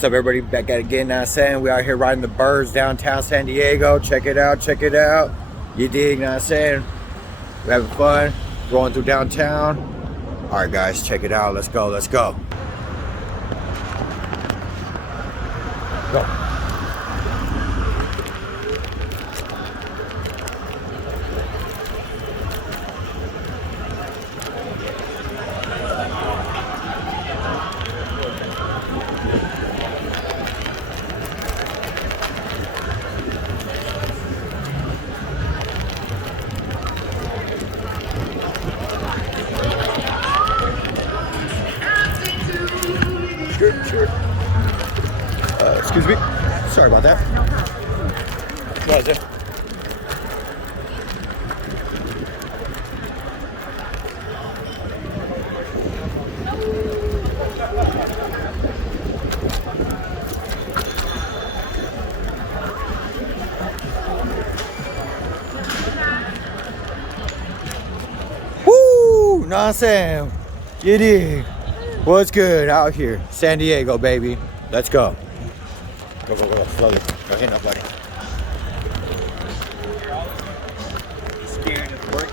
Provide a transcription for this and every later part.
What's up, everybody? Back at it again. Now saying we out here riding the birds downtown San Diego. Check it out, check it out. You dig? Now saying we're having fun rolling through downtown. All right, guys, check it out. Let's go, let's go. Go. Sure. Excuse me. Sorry about that. What is it? Woo! Know what I'm saying? You dig? What's good out here? San Diego, baby. Let's go. Go, go, go. Slowly. Go ahead, nobody. Scared of work.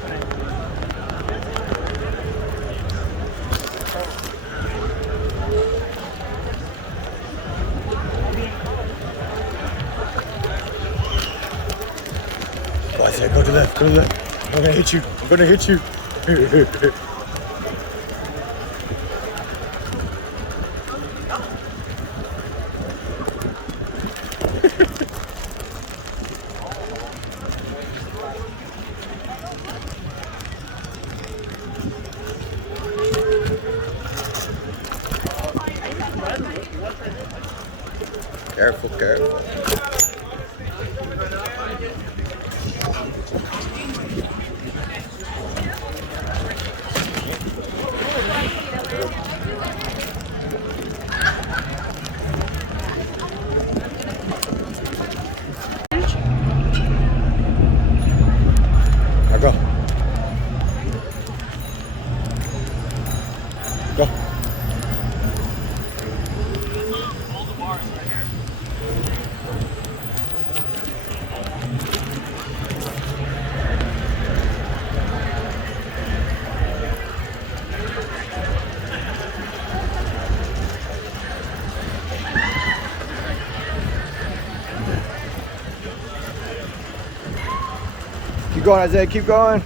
Oh, I said, go to the left, go to the left. I'm gonna hit you. I'm gonna hit you. Careful, careful. Now go. Go. Keep going, Isaiah, keep going.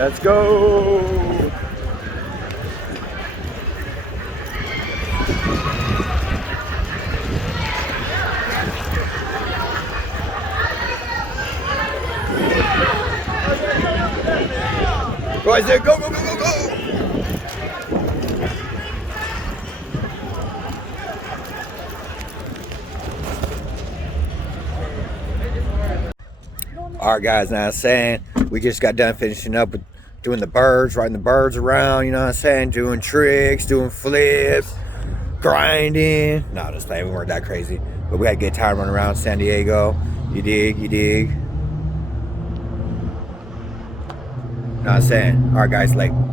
Let's go. Go, Isaiah, go, go, go, go, go! All right, guys, now I'm saying we just got done finishing up with doing the birds, riding the birds around, you know what I'm saying? Doing tricks, doing flips, grinding. No, just playing, we weren't that crazy. But we had a good time running around San Diego. You dig, you dig. Know what I'm saying? All right, guys, like.